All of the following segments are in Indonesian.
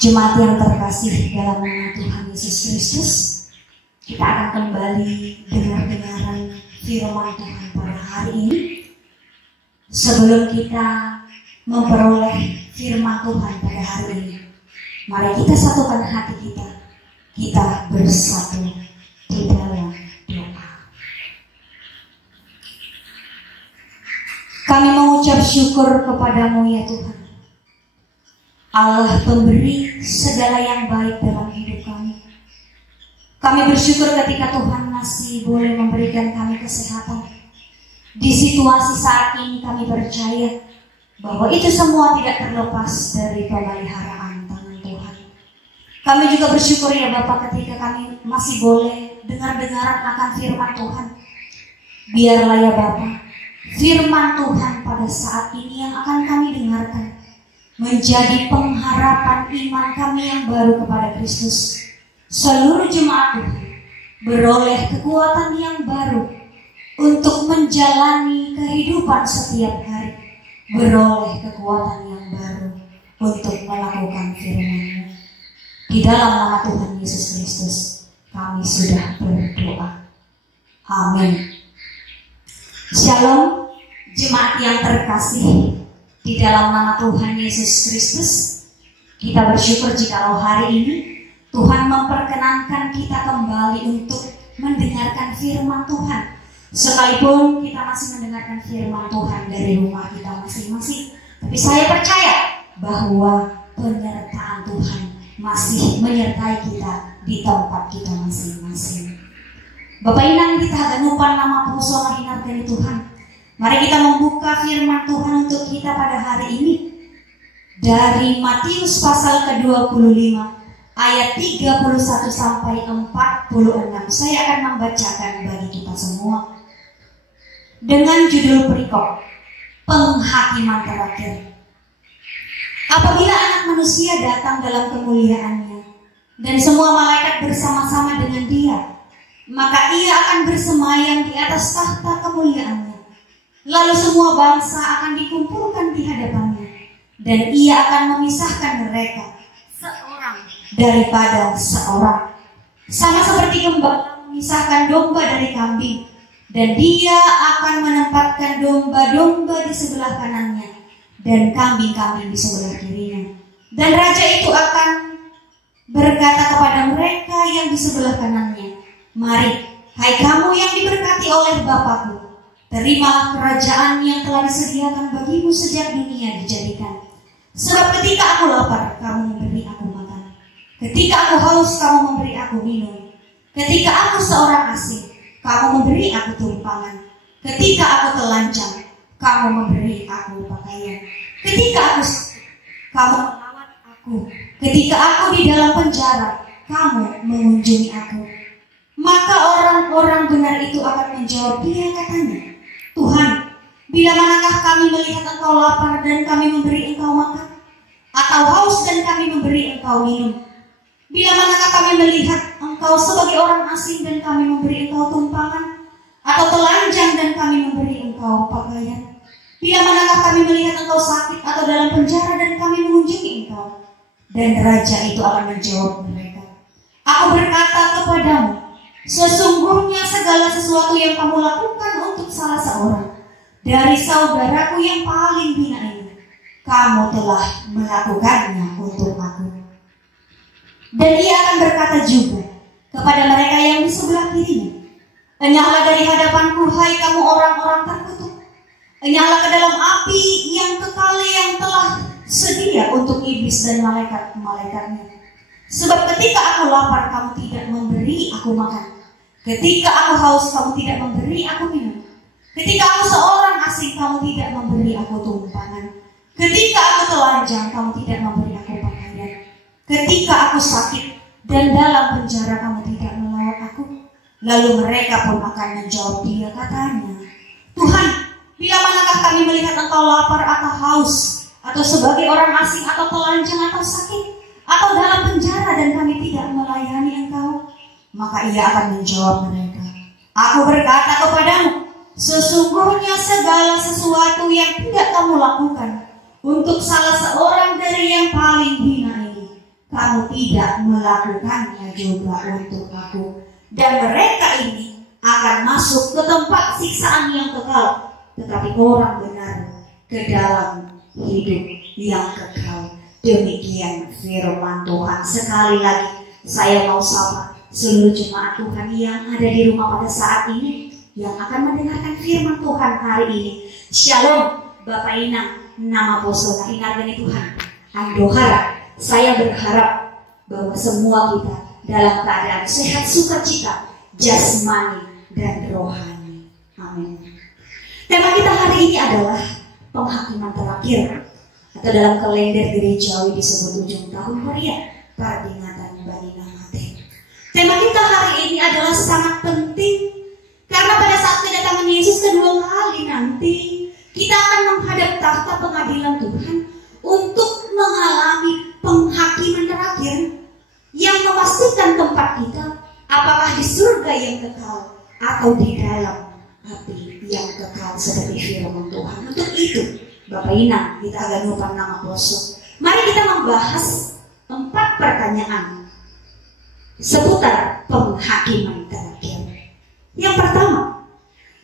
Jemaat yang terkasih dalam nama Tuhan Yesus Kristus, kita akan kembali dengar-dengaran firman Tuhan pada hari ini. Sebelum kita memperoleh firman Tuhan pada hari ini, mari kita satukan hati kita bersatu di dalam doa. Kami mengucap syukur kepadamu ya Tuhan, Allah pemberi segala yang baik dalam hidup kami. Kami bersyukur ketika Tuhan masih boleh memberikan kami kesehatan. Di situasi saat ini kami percaya bahwa itu semua tidak terlepas dari pemeliharaan tangan Tuhan. Kami juga bersyukur ya Bapak ketika kami masih boleh dengar-dengaran akan firman Tuhan. Biarlah ya Bapak, firman Tuhan pada saat ini yang akan kami dengarkan menjadi pengharapan iman kami yang baru kepada Kristus. Seluruh jemaat Tuhan beroleh kekuatan yang baru untuk menjalani kehidupan setiap hari. Beroleh kekuatan yang baru untuk melakukan firman-Mu. Di dalam nama Tuhan Yesus Kristus kami sudah berdoa. Amin. Shalom jemaat yang terkasih. Di dalam nama Tuhan Yesus Kristus, kita bersyukur jikalau hari ini Tuhan memperkenankan kita kembali untuk mendengarkan firman Tuhan. Sekalipun kita masih mendengarkan firman Tuhan dari rumah kita masing-masing, tapi saya percaya bahwa penyertaan Tuhan masih menyertai kita di tempat kita masing-masing. Bapak Inang kita haganupan nama pusaka hinarkan Tuhan. Mari kita membuka firman Tuhan untuk kita pada hari ini dari Matius pasal ke-25 ayat 31 sampai 46. Saya akan membacakan bagi kita semua dengan judul perikop Penghakiman Terakhir. Apabila Anak Manusia datang dalam kemuliaannya dan semua malaikat bersama-sama dengan Dia, maka Ia akan bersemayam di atas tahta kemuliaannya. Lalu semua bangsa akan dikumpulkan di hadapannya, dan Ia akan memisahkan mereka seorang daripada seorang, sama seperti gembala memisahkan domba dari kambing, dan Dia akan menempatkan domba-domba di sebelah kanannya dan kambing-kambing di sebelah kirinya. Dan raja itu akan berkata kepada mereka yang di sebelah kanannya, "Mari, hai kamu yang diberkati oleh Bapa-Ku, terimalah kerajaan yang telah disediakan bagimu sejak dunia dijadikan. Sebab ketika aku lapar, kamu memberi aku makan. Ketika aku haus, kamu memberi aku minum. Ketika aku seorang asing, kamu memberi aku tumpangan. Ketika aku telanjang, kamu memberi aku pakaian. Ketika aku sakit, kamu merawat aku. Ketika aku di dalam penjara, kamu mengunjungi aku." Maka orang-orang benar itu akan menjawab Dia katanya, "Tuhan, bila manakah kami melihat Engkau lapar dan kami memberi Engkau makan? Atau haus dan kami memberi Engkau minum? Bila manakah kami melihat Engkau sebagai orang asing dan kami memberi Engkau tumpangan? Atau telanjang dan kami memberi Engkau pakaian? Bila manakah kami melihat Engkau sakit atau dalam penjara dan kami mengunjungi Engkau?" Dan raja itu akan menjawab mereka, "Aku berkata kepadamu, sesungguhnya segala sesuatu yang kamu lakukan untuk salah seorang dari saudaraku yang paling hina ini, kamu telah melakukannya untuk aku." Dan Ia akan berkata juga kepada mereka yang di sebelah kirinya, "Enyahlah dari hadapanku, hai kamu orang-orang terkutuk. Enyahlah ke dalam api yang kekal yang telah sedia untuk iblis dan malaikat-malaikatnya. Sebab ketika aku lapar, kamu tidak memberi aku makan. Ketika aku haus, kamu tidak memberi aku minum. Ketika aku seorang asing, kamu tidak memberi aku tumpangan. Ketika aku telanjang, kamu tidak memberi aku pakaian. Ketika aku sakit dan dalam penjara, kamu tidak merawat aku." Lalu mereka pun akan menjawab Dia katanya, "Tuhan, bila manakah kami melihat Engkau lapar atau haus, atau sebagai orang asing, atau telanjang, atau sakit, atau dalam penjara dan kami tidak melayani Engkau?" Maka Ia akan menjawab mereka, "Aku berkata kepadamu, sesungguhnya segala sesuatu yang tidak kamu lakukan untuk salah seorang dari yang paling hina ini, kamu tidak melakukannya juga untuk aku. Dan mereka ini akan masuk ke tempat siksaan yang kekal, tetapi orang benar ke dalam hidup yang kekal. Demikian firman Tuhan. Sekali lagi saya mau sapa seluruh jemaat Tuhan yang ada di rumah pada saat ini, yang akan mendengarkan firman Tuhan hari ini. Shalom Bapak Inang, nama Poso ingatkan Tuhan. Andohara, saya berharap bahwa semua kita dalam keadaan sehat sukacita, jasmani dan rohani. Amin. Tema kita hari ini adalah penghakiman terakhir, atau dalam kalender gerejawi disebut ujung tahun Korea, peringatan Bani Namate. Tema kita hari ini adalah sangat penting karena pada saat kedatangan Yesus kedua kali nanti kita akan menghadap tahta pengadilan Tuhan untuk mengalami penghakiman terakhir yang memastikan tempat kita apakah di surga yang kekal atau di dalam api yang kekal seperti firman Tuhan. Untuk itu Bapak Inang, kita akan lupa nama Poso. Mari kita membahas 4 pertanyaan seputar penghakiman terakhir. Yang pertama,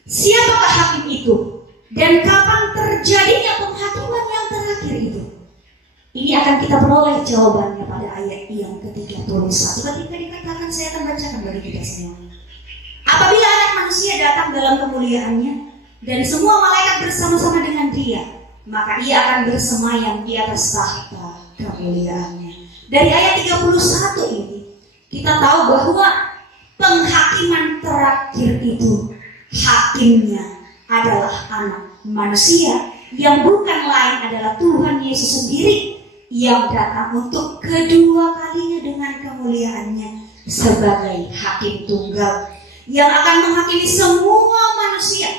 siapakah hakim itu dan kapan terjadinya penghakiman yang terakhir itu? Ini akan kita peroleh jawabannya pada ayat yang ke-31 ketika dikatakan, saya akan bacakan bagi kita semua. Apabila anak manusia datang dalam kemuliaannya dan semua malaikat bersama-sama dengan dia, maka ia akan bersemayam di atas tahta kemuliaannya. Dari ayat 31 ini kita tahu bahwa penghakiman terakhir itu hakimnya adalah anak manusia, yang bukan lain adalah Tuhan Yesus sendiri, yang datang untuk kedua kalinya dengan kemuliaannya sebagai hakim tunggal yang akan menghakimi semua manusia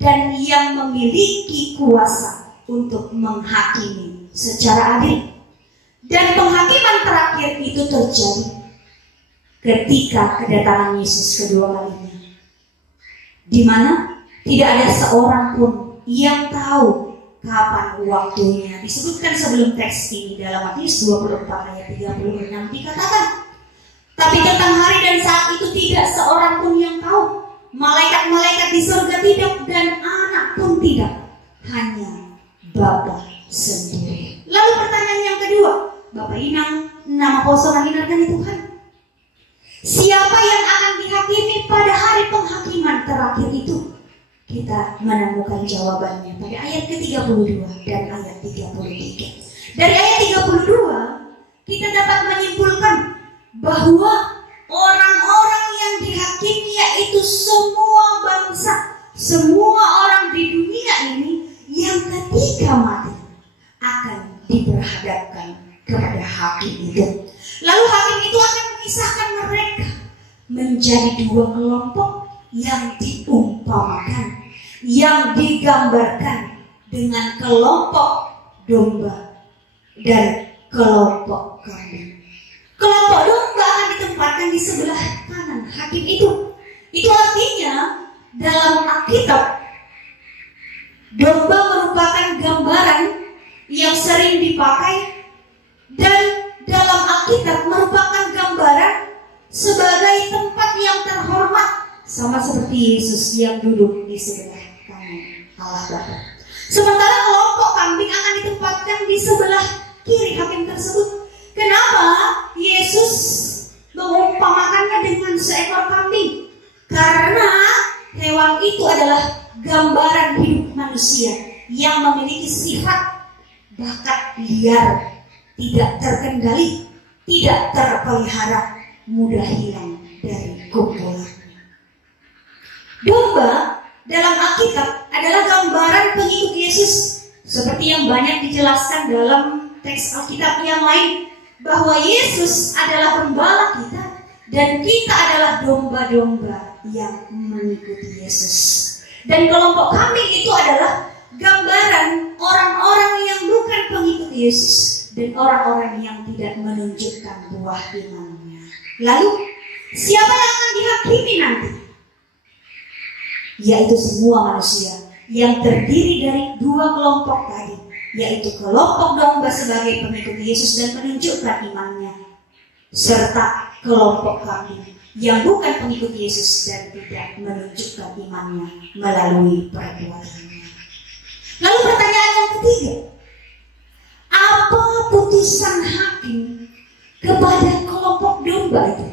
dan yang memiliki kuasa untuk menghakimi secara adil. Dan penghakiman terakhir itu terjadi ketika kedatangan Yesus kedua kalinya, di mana tidak ada seorang pun yang tahu kapan waktunya. Disebutkan sebelum teks ini dalam Matius 24 ayat 36 dikatakan, tapi tentang hari dan saat itu tidak seorang pun yang tahu, malaikat-malaikat di surga tidak dan anak pun tidak, hanya Bapa sendiri. Lalu pertanyaan yang kedua, Bapak Inang, nama Poso hindarkan Tuhan, siapa yang akan dihakimi pada hari penghakiman terakhir itu? Kita menemukan jawabannya pada ayat ke-32 dan ayat 33. Dari ayat 32 kita dapat menyimpulkan bahwa orang-orang yang dihakimi yaitu semua bangsa, semua orang di dunia ini yang ketika mati akan diperhadapkan kepada hakim itu. Lalu hakim itu akan memisahkan mereka menjadi 2 kelompok yang diumpamakan, yang digambarkan dengan kelompok domba dan kelompok kambing. Kelompok domba akan ditempatkan di sebelah kanan hakim itu. Itu artinya dalam Alkitab, domba merupakan gambaran yang sering dipakai, dan dalam Alkitab merupakan gambaran sebagai tempat yang terhormat, sama seperti Yesus yang duduk di sebelah kanan Allah Bapa. Sementara kelompok kambing akan ditempatkan di sebelah kiri hakim tersebut. Kenapa Yesus mengumpamakannya dengan seekor kambing? Karena hewan itu adalah gambaran hidup manusia yang memiliki sifat bakat liar, tidak terkendali, tidak terpelihara, mudah hilang dari kumpulan. Domba dalam Alkitab adalah gambaran pengikut Yesus, seperti yang banyak dijelaskan dalam teks Alkitab yang lain, bahwa Yesus adalah gembala kita dan kita adalah domba-domba yang mengikuti Yesus. Dan kelompok kambing itu adalah gambaran orang-orang yang bukan pengikut Yesus dan orang-orang yang tidak menunjukkan buah imannya. Lalu siapa yang akan dihakimi nanti? Yaitu semua manusia yang terdiri dari 2 kelompok tadi, yaitu kelompok domba sebagai pengikut Yesus dan menunjukkan imannya, serta kelompok kambing yang bukan pengikut Yesus dan tidak menunjukkan imannya melalui perbuatannya. Lalu pertanyaan yang ketiga, apa putusan hakim kepada kelompok domba itu?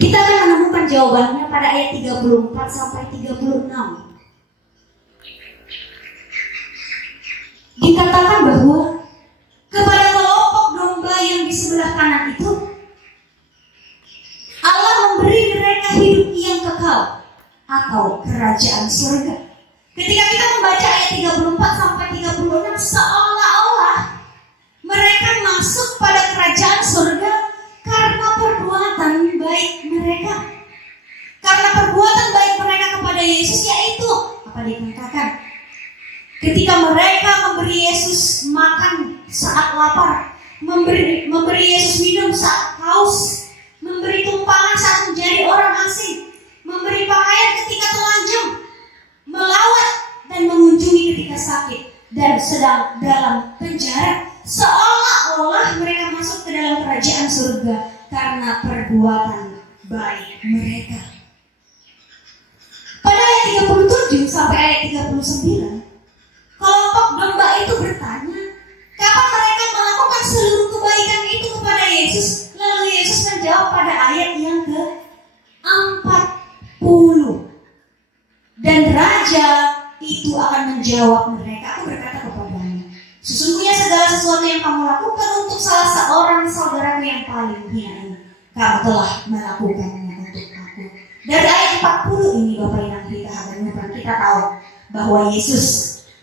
Kita akan menemukan jawabannya pada ayat 34 sampai 36. Dikatakan bahwa kepada kelompok domba yang di sebelah kanan itu, Allah memberi mereka hidup yang kekal atau kerajaan surga. Ketika kita membaca ayat 34 sampai 36, seolah-olah mereka masuk pada kerajaan surga karena perbuatan baik mereka. Karena perbuatan baik mereka kepada Yesus, yaitu apa dikatakan? Ketika mereka memberi Yesus makan saat lapar, memberi Yesus minum saat haus, memberi tumpangan saat menjadi orang asing, memberi pakaian ketika telanjang, melawat dan mengunjungi ketika sakit dan sedang dalam penjara. Seolah-olah mereka masuk ke dalam kerajaan surga karena perbuatan baik mereka. Pada ayat 37 sampai ayat 39, kelompok domba itu bertanya, kapan mereka melakukan seluruh kebaikan itu kepada Yesus? Lalu Yesus menjawab pada ayat yang ke-40. Dan raja itu akan menjawab mereka, aku berkata kepadanya, sesungguhnya segala sesuatu yang kamu lakukan untuk salah seorang saudaramu yang paling hina ini, kamu telah melakukannya untuk aku. Dari ayat 40 ini Bapak Ibu kita tahu bahwa Yesus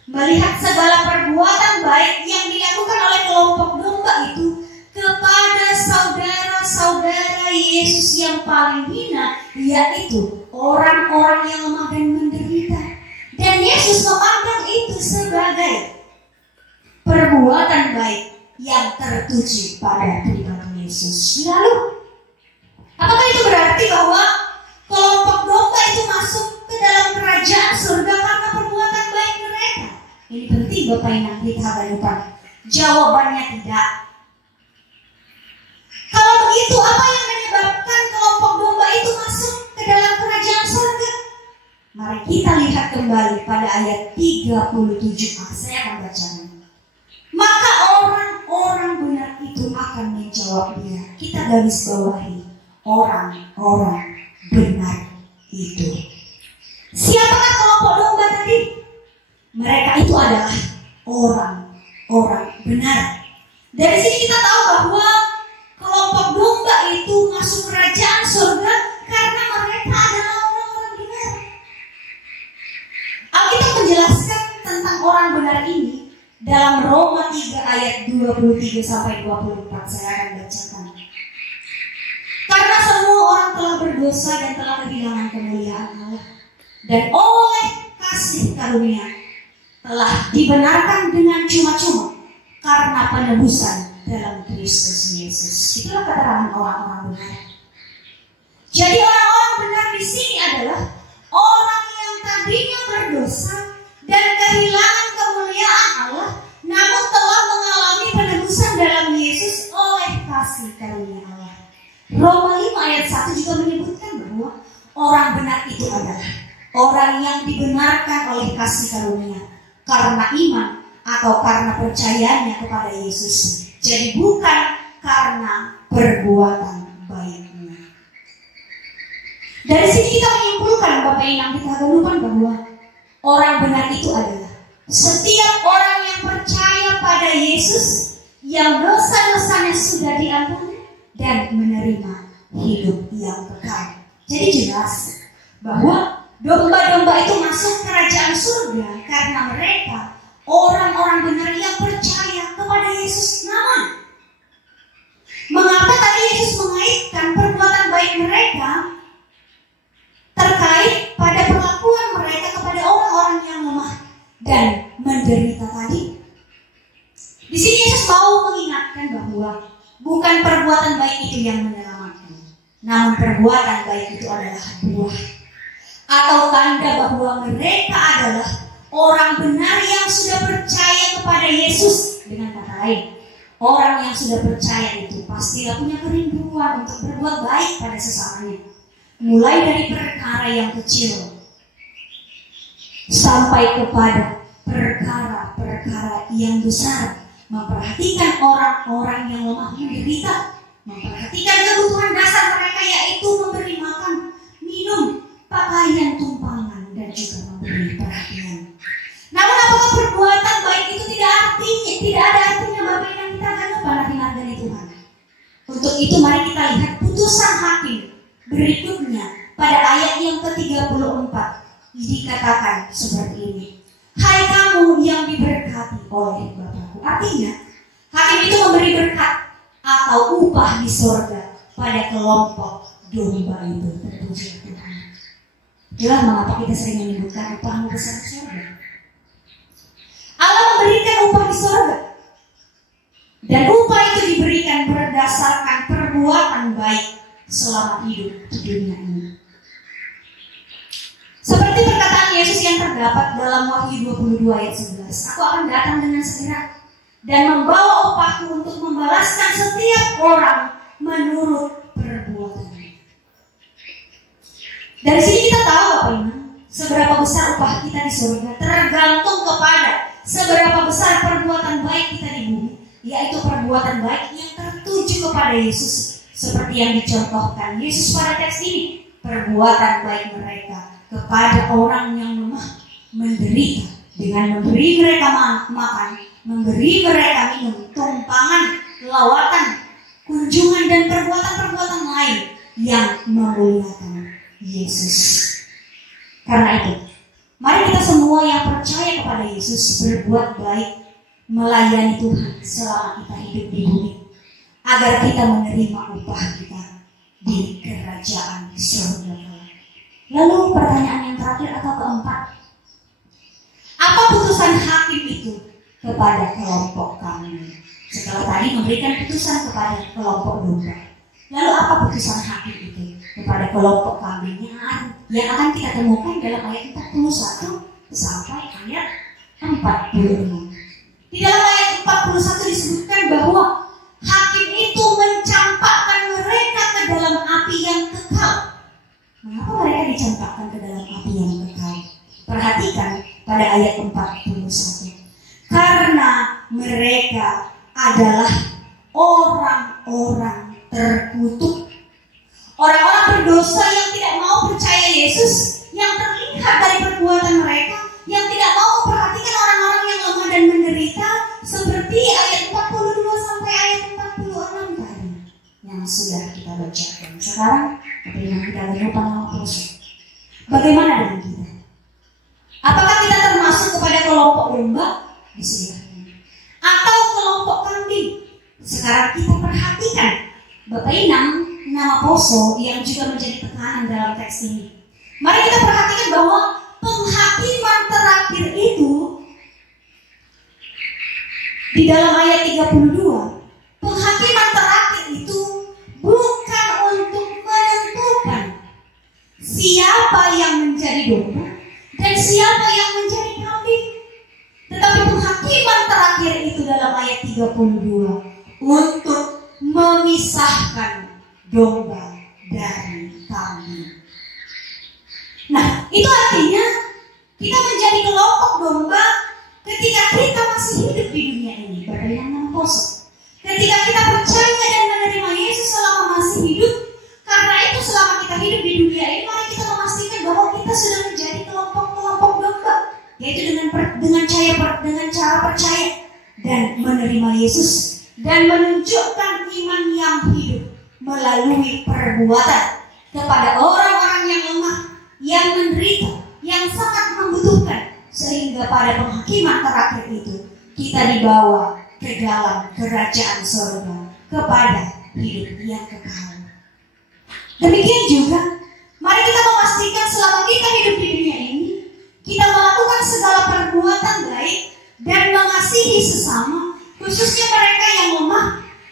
melihat segala perbuatan baik yang dilakukan oleh kelompok domba itu kepada saudara-saudara Yesus yang paling hina, yaitu orang-orang yang lemah dan menderita. Dan Yesus memandang itu sebagai perbuatan baik yang tertuju pada pribadi Yesus. Lalu, apakah itu berarti bahwa kelompok domba itu masuk ke dalam kerajaan surga karena perbuatan baik mereka? Ini penting Bapak Ibu kita lupa. Jawabannya tidak. Kalau begitu, apa yang menyebabkan kelompok domba itu masuk ke dalam kerajaan surga? Mari kita lihat kembali pada ayat 37a. Saya akan bacanya. Maka orang-orang benar itu akan menjawabnya. Kita garis bawahi orang-orang benar itu. Siapakah kelompok domba tadi? Mereka itu adalah orang-orang benar. Dari sini kita tahu bahwa kelompok domba itu masuk kerajaan surga karena mereka adalah orang-orang benar. Alkitab menjelaskan tentang orang benar ini dalam Roma 3 ayat 23 sampai 24. Saya akan bacakan. Karena semua orang telah berdosa dan telah kehilangan kemuliaan Allah, dan oleh kasih karunia telah dibenarkan dengan cuma-cuma karena penebusan dalam Kristus Yesus. Itulah keterangan orang-orang benar. Jadi orang-orang benar di sini adalah orang yang tadinya berdosa dan kehilangan kemuliaan Allah, namun telah mengalami penebusan dalam Yesus oleh kasih karunia Allah. Roma 5 ayat 1 juga menyebutkan bahwa orang benar itu adalah orang yang dibenarkan oleh kasih karunia karena iman atau karena percayanya kepada Yesus. Jadi bukan karena perbuatan baiknya. Dari sini kita menyimpulkan Bapak Ibu kita kelupan bahwa orang benar itu adalah setiap orang yang percaya pada Yesus, yang dosa-dosanya sudah diampuni dan menerima hidup yang kekal. Jadi jelas bahwa domba-domba itu masuk kerajaan surga karena mereka orang-orang benar yang percaya kepada Yesus. Namun, mengapa tadi Yesus mengaitkan perbuatan baik mereka terkait pada perlakuan mereka kepada orang-orang yang lemah dan menderita tadi? Di sini Yesus mau mengingatkan bahwa bukan perbuatan baik itu yang menyelamatkan, namun perbuatan baik itu adalah buah atau tanda bahwa mereka adalah orang benar yang sudah percaya kepada Yesus. Dengan kata lain, orang yang sudah percaya itu pastilah punya kerinduan untuk berbuat baik pada sesamanya. Mulai dari perkara yang kecil sampai kepada perkara-perkara yang besar. Memperhatikan orang-orang yang lemah menderita, memperhatikan kebutuhan dasar mereka, yaitu memberi makan, minum, pakaian, tumpangan, dan juga memberi perhatian. Namun apakah perbuatan baik itu tidak ada artinya Bapak yang kita akan lupa nanti harganya Tuhan? Untuk itu mari kita lihat putusan hakim berikutnya pada ayat yang ke-34 dikatakan seperti ini. Hai kamu yang diberkati oleh Bapakku. Artinya hakim itu memberi berkat atau upah di sorga pada kelompok domba itu. Terpuji Tuhan. Itulah mengapa kita sering menyebutkan upahmu besar di sorga. Allah memberikan upah di sorga, dan upah itu diberikan berdasarkan perbuatan baik selama hidup di dunia ini. Seperti perkataan Yesus yang terdapat dalam Wahyu 22 ayat 11, aku akan datang dengan segera dan membawa upahku untuk membalaskan setiap orang menurut perbuatannya. Dari sini kita tahu Bapak Ibu, seberapa besar upah kita di surga tergantung kepada seberapa besar perbuatan baik kita di bumi, yaitu perbuatan baik yang tertuju kepada Yesus, seperti yang dicontohkan Yesus pada teks ini. Perbuatan baik mereka kepada orang yang lemah menderita dengan memberi mereka makan, memberi mereka minum, tumpangan, lawatan, kunjungan, dan perbuatan-perbuatan lain yang memuliakan Yesus. Karena itu, mari kita semua yang percaya kepada Yesus berbuat baik, melayani Tuhan selama kita hidup di bumi, agar kita menerima upah kita di kerajaan surga. Lalu pertanyaan yang terakhir atau keempat, apa putusan hakim itu kepada kelompok kami? Setelah tadi memberikan putusan kepada kelompok domba, lalu apa putusan hakim itu kepada kelompok kami yang akan kita temukan dalam ayat 41 sampai ayat 46. Di dalam ayat 41 disebutkan bahwa hakim itu mencampakkan mereka ke dalam api yang kekal. Mengapa mereka dicampakkan ke dalam api yang kekal? Perhatikan pada ayat 41. Karena mereka adalah orang-orang terkutuk, orang-orang berdosa yang tidak mau percaya Yesus, yang terlihat dari perbuatan mereka, yang tidak mau memperhatikan orang-orang yang lemah dan menderita, seperti ayat 42 sampai ayat 46 tadi yang sudah kita bacakan. Sekarang bagaimana kita lupa nama Yesus? Bagaimana dengan kita? Apakah kita termasuk kepada kelompok domba? Disediakan. Atau kelompok kambing? Sekarang kita perhatikan Bapak Inang nama Poso yang juga menjadi tekanan dalam teks ini. Mari kita perhatikan bahwa penghakiman terakhir itu di dalam ayat 32, penghakiman terakhir itu bukan untuk menentukan siapa yang menjadi domba dan siapa yang menjadi kambing, tetapi penghakiman terakhir itu dalam ayat 32 untuk memisahkan domba dari kambing. Nah, itu artinya kita menjadi kelompok domba ketika kita masih hidup di dunia ini, berdasarkan nama Poso. Ketika kita percaya dan menerima Yesus selama masih hidup, karena itu selama kita hidup di dunia ini, mari kita memastikan bahwa kita sudah menjadi kelompok-kelompok domba, yaitu dengan cara percaya dan menerima Yesus dan menunjukkan iman yang hidup melalui perbuatan kepada orang-orang yang lemah, yang menderita, yang sangat membutuhkan, sehingga pada penghakiman terakhir itu kita dibawa ke dalam kerajaan surga kepada hidup yang kekal. Demikian juga, mari kita memastikan selama kita hidup di dunia ini, kita melakukan segala perbuatan baik dan mengasihi sesama, khususnya mereka yang lemah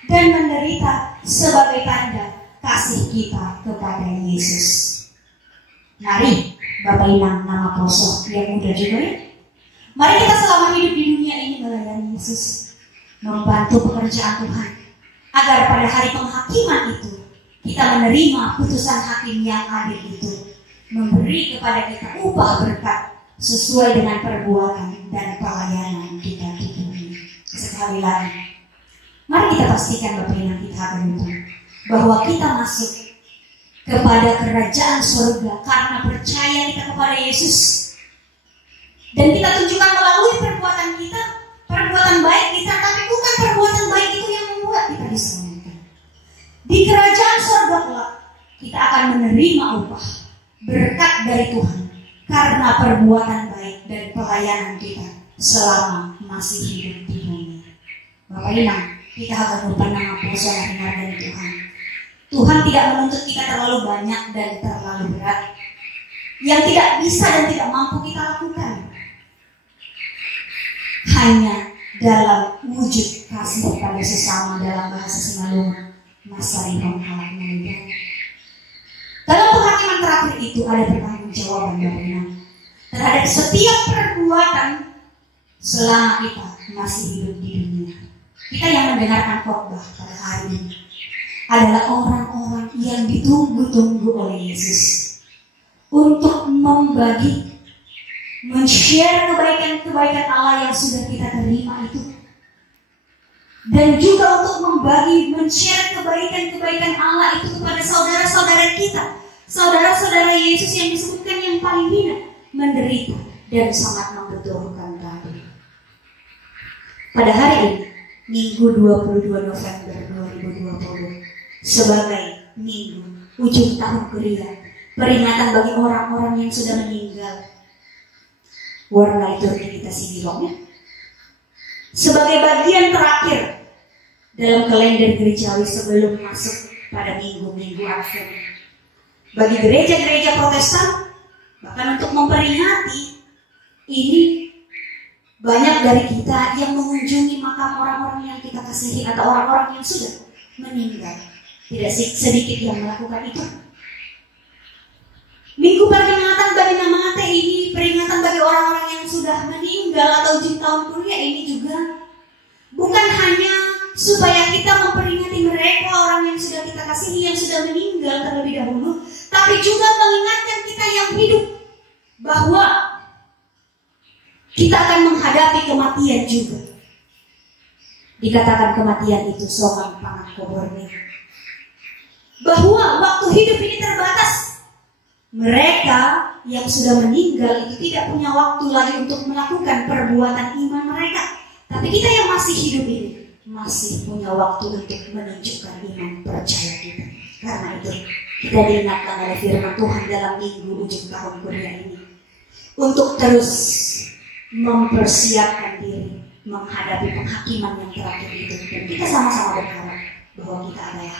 dan menderita, sebagai tanda kasih kita kepada Yesus. Mari Bapak Inang nama Poso yang muda juga ya, mari kita selama hidup di dunia ini melayani Yesus, membantu pekerjaan Tuhan, agar pada hari penghakiman itu kita menerima putusan hakim yang adil itu, memberi kepada kita upah berkat sesuai dengan perbuatan dan pelayanan kita di bumi. Sekali lagi, mari kita pastikan Bapak yang kita akan bahwa kita masuk kepada kerajaan surga karena percaya kita kepada Yesus, dan kita tunjukkan melalui perbuatan kita, perbuatan baik kita, tapi bukan perbuatan baik itu yang membuat kita diselamatkan. Di kerajaan surga kelak kita akan menerima upah berkat dari Tuhan karena perbuatan baik dan pelayanan kita selama masih hidup di bumi. Bapak Inang, kita akan berpandangan persoalan dari Tuhan. Tuhan tidak menuntut kita terlalu banyak dan terlalu berat yang tidak bisa dan tidak mampu kita lakukan. Hanya dalam wujud kasih pada sesama, dalam bahasa Simalungun, Masarihon halak menunjang. Dalam penghakiman terakhir itu ada pertanggungjawaban terhadap setiap perbuatan selama kita masih hidup di dunia. Kita yang mendengarkan khotbah pada hari ini adalah orang-orang yang ditunggu-tunggu oleh Yesus untuk membagi, men-share kebaikan-kebaikan Allah yang sudah kita terima itu, dan juga untuk membagi, men-share kebaikan-kebaikan Allah itu kepada saudara-saudara kita, saudara-saudara Yesus yang disebutkan yang paling hina, menderita dan sangat membutuhkan tadi. Pada hari ini, Minggu 22 November 2020, sebagai minggu ujung tahun kuliah, peringatan bagi orang-orang yang sudah meninggal, warna liturgi kita Sidirong, sebagai bagian terakhir dalam kalender gerejawi sebelum masuk pada minggu-minggu Advent. Bagi gereja-gereja Protestan, bahkan untuk memperingati ini, banyak dari kita yang mengunjungi makam orang-orang yang kita kasihi atau orang-orang yang sudah meninggal. Tidak sedikit yang melakukan itu. Minggu peringatan bagi Namate ini, peringatan bagi orang-orang yang sudah meninggal atau ujung tahun kuliah ini juga bukan hanya supaya kita memperingati mereka, orang yang sudah kita kasihi, yang sudah meninggal terlebih dahulu, tapi juga mengingatkan kita yang hidup bahwa kita akan menghadapi kematian juga. Dikatakan kematian itu soal pangan kobornya, bahwa waktu hidup ini terbatas. Mereka yang sudah meninggal itu tidak punya waktu lagi untuk melakukan perbuatan iman mereka. Tapi kita yang masih hidup ini masih punya waktu untuk menunjukkan iman percaya kita. Karena itu kita diingatkan oleh firman Tuhan dalam minggu ujung tahun kuliah ini untuk terus mempersiapkan diri menghadapi penghakiman yang terakhir itu. Dan kita sama-sama berharap bahwa kita adalah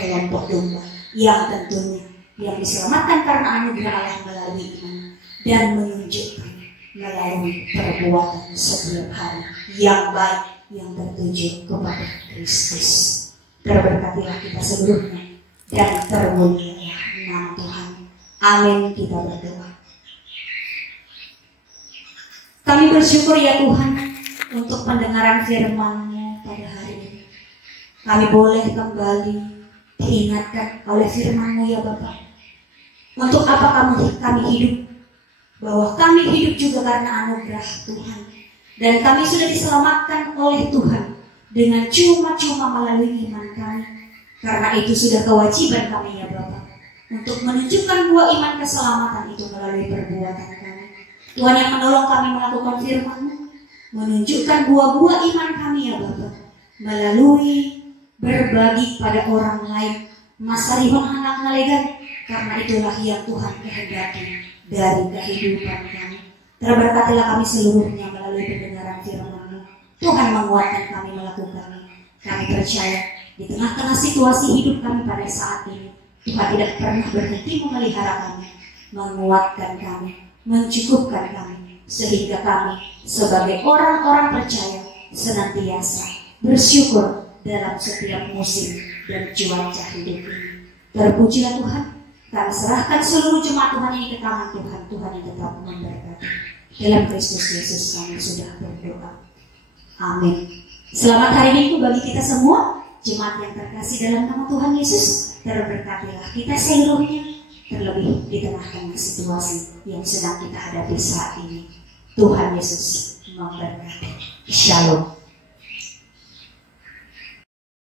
kelompok domba yang tentunya yang diselamatkan karena anugerah Allah melalui iman dan menunjukkan melalui perbuatan setiap hari yang baik yang tertuju kepada Kristus. Terberkatilah kita seluruhnya dan termulialah nama Tuhan. Amin. Kita berdoa. Kami bersyukur ya Tuhan untuk pendengaran firman-Mu pada hari ini. Kami boleh kembali diingatkan oleh firman-Mu ya Bapa. Untuk apa kami hidup? Bahwa kami hidup juga karena anugerah Tuhan. Dan kami sudah diselamatkan oleh Tuhan dengan cuma-cuma melalui iman kami. Karena itu sudah kewajiban kami ya Bapa untuk menunjukkan buah iman keselamatan itu melalui perbuatan kami. Tuhan yang menolong kami melakukan firman-Mu, menunjukkan buah-buah iman kami ya Bapa melalui berbagi pada orang lain. Masarihon anak nalegan, karena itulah yang Tuhan kehendaki dari kehidupan kami. Terberkatilah kami seluruhnya melalui pendengaran firman-Mu. Tuhan menguatkan kami melakukannya. Kami percaya di tengah-tengah situasi hidup kami pada saat ini, Tuhan tidak pernah berhenti memelihara kami, menguatkan kami, mencukupkan kami, sehingga kami sebagai orang-orang percaya senantiasa bersyukur dalam setiap musim dan cuaca hidup ini. Terpujilah Tuhan. Kami serahkan seluruh jemaat Tuhan ini ke tangan Tuhan. Tuhan yang tetap memberkati. Dalam Kristus Yesus kami sudah berdoa. Amin. Selamat hari Minggu bagi kita semua. Jemaat yang terkasih dalam nama Tuhan Yesus, terberkatilah kita seluruhnya, terlebih di tengah-tengah situasi yang sedang kita hadapi saat ini. Tuhan Yesus memberkati. Shalom.